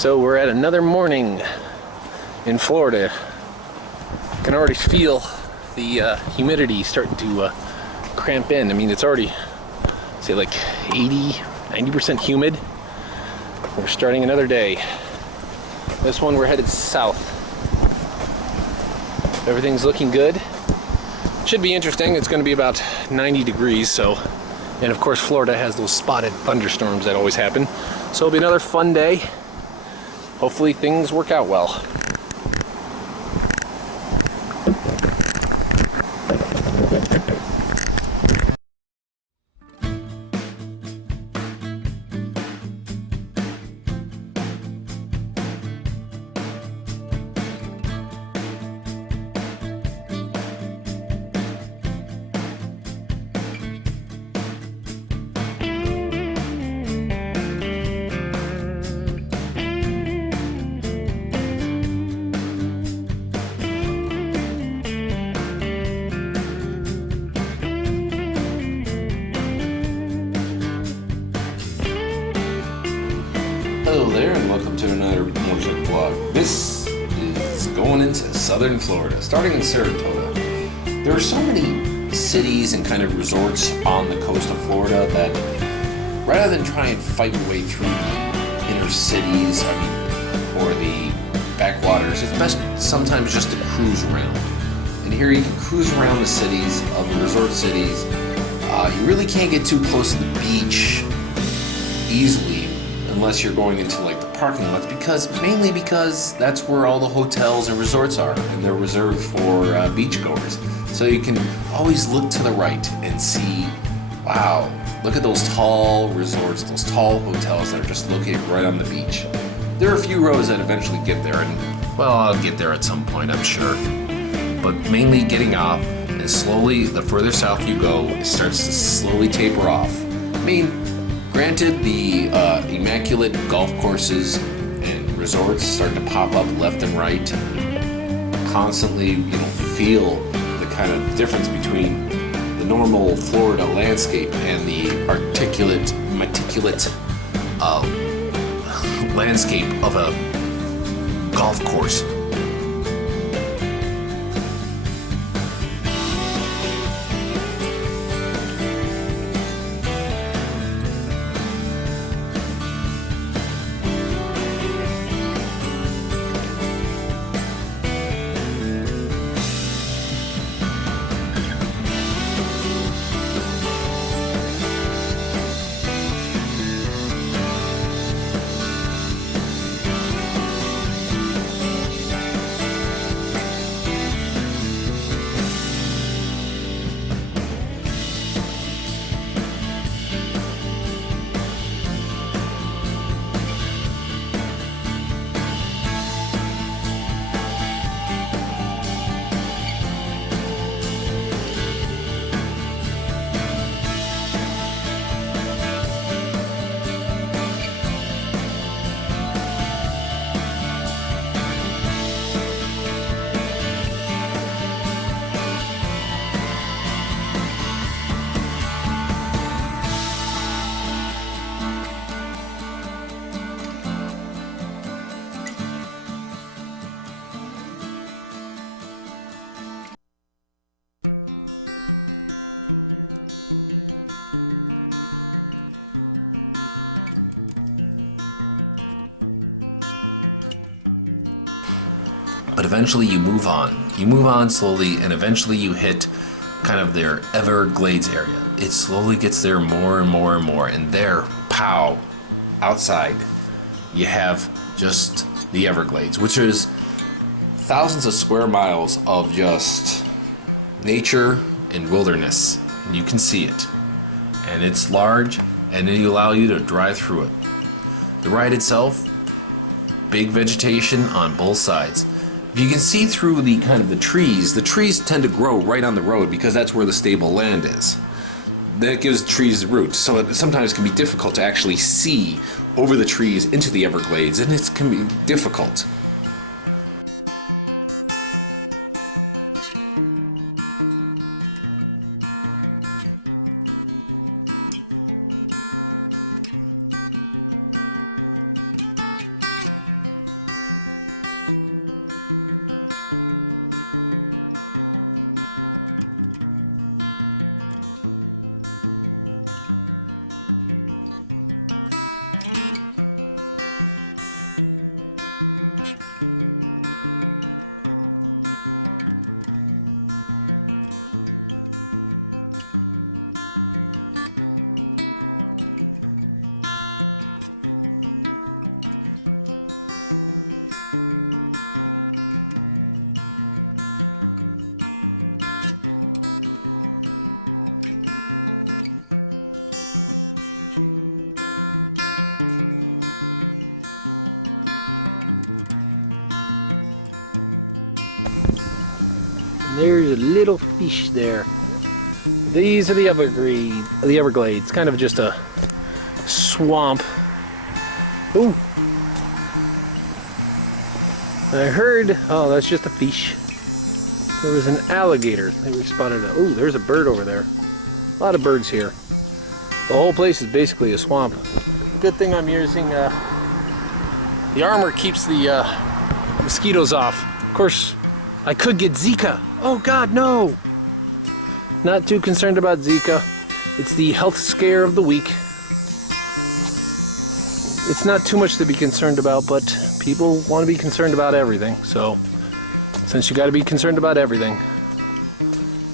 So we're at another morning in Florida. Can already feel the humidity starting to cramp in. I mean, it's already, say, like 80-90% humid. We're starting another day. This one we're headed south. Everything's looking good. Should be interesting. It's going to be about 90 degrees, so, and of course Florida has those spotted thunderstorms that always happen. So it'll be another fun day. Hopefully things work out well. Hello there, and welcome to another motorcycle vlog. This is going into southern Florida, starting in Sarasota. There are so many cities and kind of resorts on the coast of Florida that rather than try and fight your way through the inner cities, or the backwaters, it's best sometimes just to cruise around. And here you can cruise around the cities of the resort cities. You really can't get too close to the beach easily unless you're going into like the parking lots, mainly because that's where all the hotels and resorts are, and they're reserved for beachgoers. So you can always look to the right and see, wow, look at those tall resorts, those tall hotels that are just located right on the beach. There are a few roads that eventually get there, and well, I'll get there at some point, I'm sure. But mainly getting off, and slowly, the further south you go, it starts to slowly taper off. I mean, granted, the immaculate golf courses and resorts start to pop up left and right. Constantly, feel the kind of difference between the normal Florida landscape and the articulate, meticulous landscape of a golf course. But eventually you move on. You move on slowly, and eventually you hit kind of their Everglades area. It slowly gets there more and more and more, and there, pow, outside, you have just the Everglades, which is thousands of square miles of just nature and wilderness. And you can see it. And it's large, and it will allow you to drive through it. The ride itself, big vegetation on both sides. You can see through the kind of the trees tend to grow right on the road because that's where the stable land is. That gives trees roots, so it sometimes can be difficult to actually see over the trees into the Everglades, and it can be difficult. And there's a little fish there. These are the Everglades. Kind of just a swamp. Ooh. I heard, oh, that's just a fish. There was an alligator. They were spotted. Oh, there's a bird over there. A lot of birds here. The whole place is basically a swamp. Good thing I'm using the armor keeps the mosquitoes off. Of course, I could get Zika. Oh God, no! Not too concerned about Zika. It's the health scare of the week. It's not too much to be concerned about, but people want to be concerned about everything. So, since you got to be concerned about everything,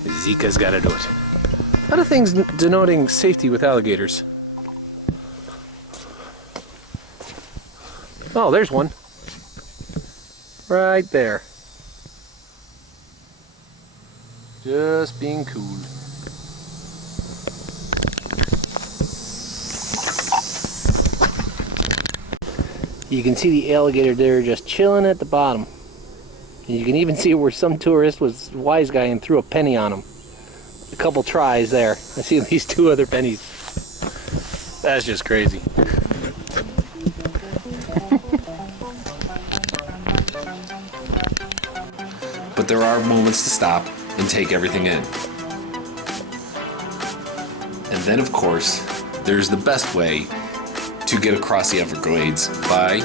Zika's got to do it. A lot of things denoting safety with alligators. Oh, there's one. Right there. Just being cool. You can see the alligator there just chilling at the bottom. And you can even see where some tourist was wise guy and threw a penny on him. A couple tries there. I see at least 2 other pennies. That's just crazy. But there are moments to stop and take everything in. And then, of course, there's the best way to get across the Everglades by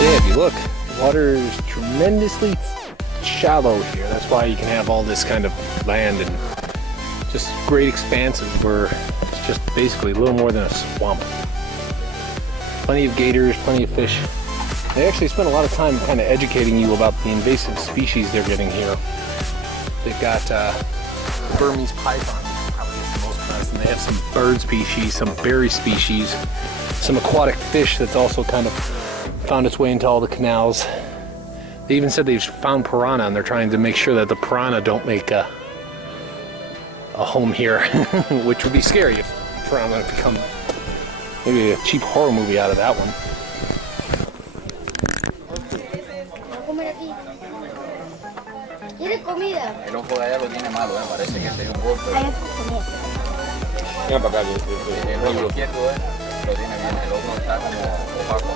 Yeah, if you look, the water is tremendously shallow here. That's why you can have all this kind of land and just great expanses where it's just basically a little more than a swamp. Plenty of gators, plenty of fish. They actually spend a lot of time kind of educating you about the invasive species they're getting here. They've got the Burmese python, which probably is the most present. They have some bird species, some berry species, some aquatic fish that's also kind of found its way into all the canals. They even said they've found piranha, and they're trying to make sure that the piranha don't make a home here, which would be scary if piranha become maybe a cheap horror movie out of that one. ¿Quieres comida? El ojo de allá lo tiene malo, parece que se dio un golpe. Hay comida. El ojo izquierdo lo tiene bien, el otro está como opaco.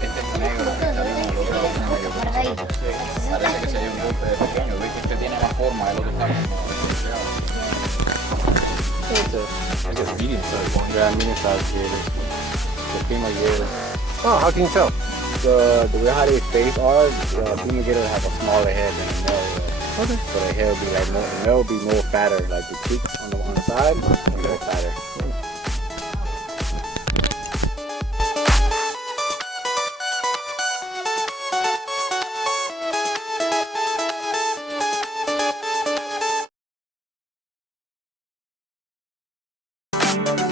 Este es negro, está bien, el otro lo tiene medio cruzado. Parece que se dio un golpe de pequeño, ves que este tiene más forma, el otro está como... I guess medium-sized one. Ya, medium-sized gators. The female gator. Oh, how can you tell? The way how their face are, female gators have a smaller head than the male will. Okay. So the hair will be like more, the male will be more fatter, like the cheeks on the side, will be more fatter. Bye.